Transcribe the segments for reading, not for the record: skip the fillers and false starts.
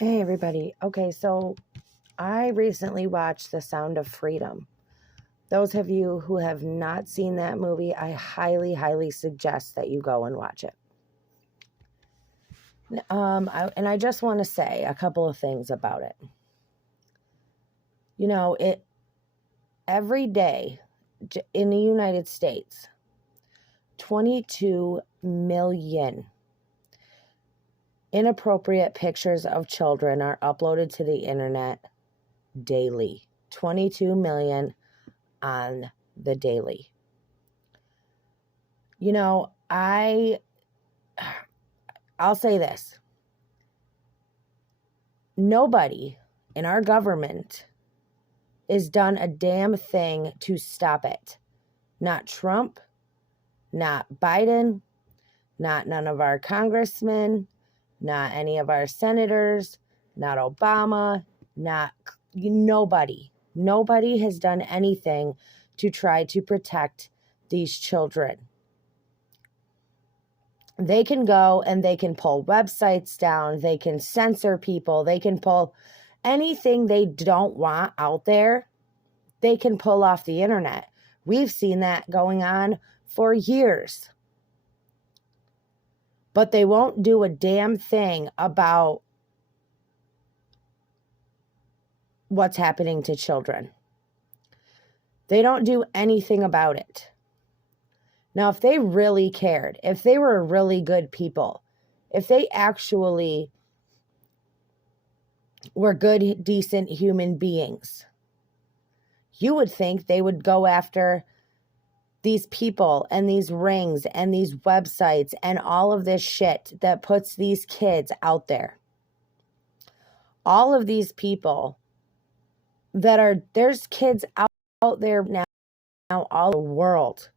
Hey, everybody. Okay, so I recently watched The Sound of Freedom. Those of you who have not seen that movie, I highly, highly suggest that you go and watch it. I just want to say a couple of things about it. Every day in the United States, 22 million inappropriate pictures of children are uploaded to the internet daily. 22 million on the daily. I'll say this. Nobody in our government has done a damn thing to stop it. Not Trump, not Biden, not none of our congressmen, not any of our senators, not Obama, not nobody. Nobody has done anything to try to protect these children. They can go and they can pull websites down. They can censor people. They can pull anything they don't want out there. They can pull off the internet. We've seen that going on for years. But they won't do a damn thing about what's happening to children. They don't do anything about it. Now, if they really cared, if they were really good people, if they actually were good, decent human beings, you would think they would go after these people and these rings and these websites and all of this shit that puts these kids out there. All of these people there's kids out there now all over the world.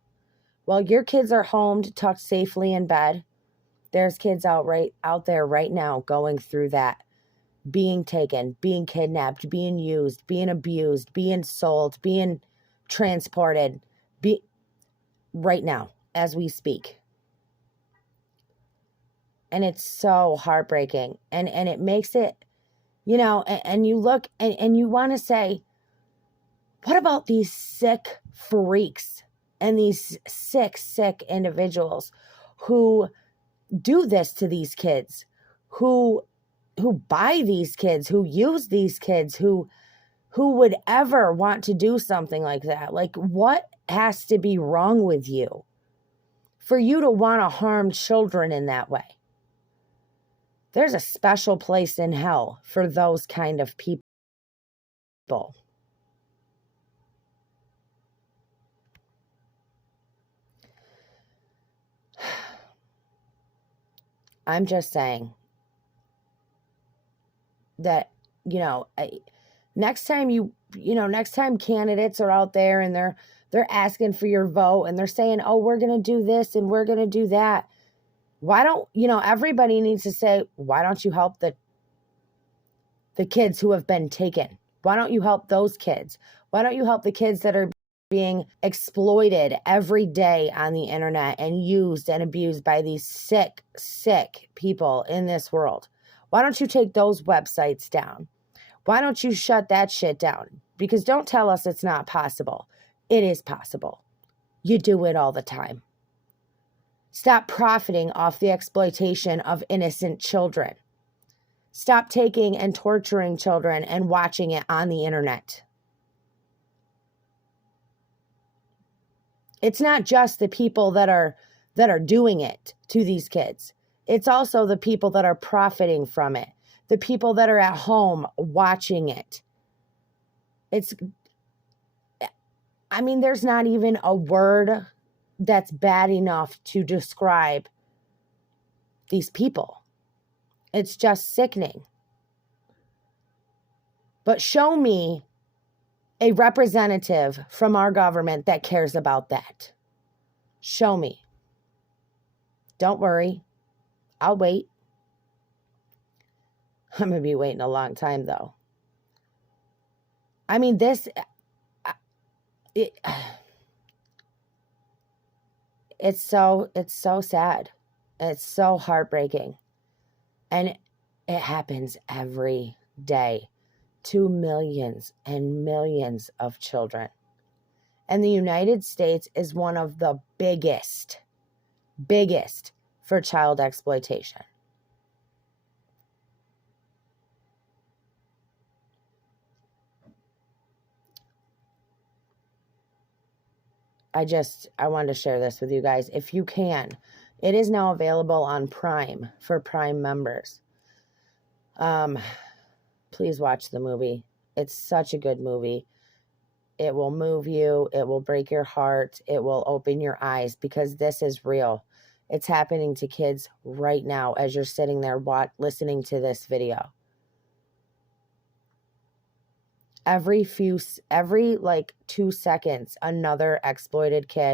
While your kids are home tucked safely in bed, there's kids out there right now going through that. Being taken, being kidnapped, being used, being abused, being sold, being transported, right now as we speak. And it's so heartbreaking. And it makes it, and you look and you want to say, what about these sick freaks and these sick individuals who do this to these kids, who buy these kids, who use these kids, who would ever want to do something like that? Like, what has to be wrong with you for you to want to harm children in that way? There's a special place in hell for those kind of people. I'm just saying that, next time candidates are out there and they're asking for your vote and they're saying, oh, we're going to do this and we're going to do that. Why don't, everybody needs to say, why don't you help the kids who have been taken? Why don't you help those kids? Why don't you help the kids that are being exploited every day on the internet and used and abused by these sick people in this world? Why don't you take those websites down? Why don't you shut that shit down? Because don't tell us it's not possible. It is possible. You do it all the time. Stop profiting off the exploitation of innocent children. Stop taking and torturing children and watching it on the internet. It's not just the people that are doing it to these kids. It's also the people that are profiting from it. The people that are at home watching it. There's not even a word that's bad enough to describe these people. It's just sickening. But show me a representative from our government that cares about that. Show me. Don't worry. I'll wait. I'm going to be waiting a long time, though. It's so sad. It's so heartbreaking. And It happens every day to millions and millions of children. And the United States is one of the biggest for child exploitation. I wanted to share this with you guys. If you can, it is now available on Prime for Prime members. Please watch the movie. It's such a good movie. It will move you. It will break your heart. It will open your eyes, because this is real. It's happening to kids right now as you're sitting there listening to this video. Every like 2 seconds, another exploited kid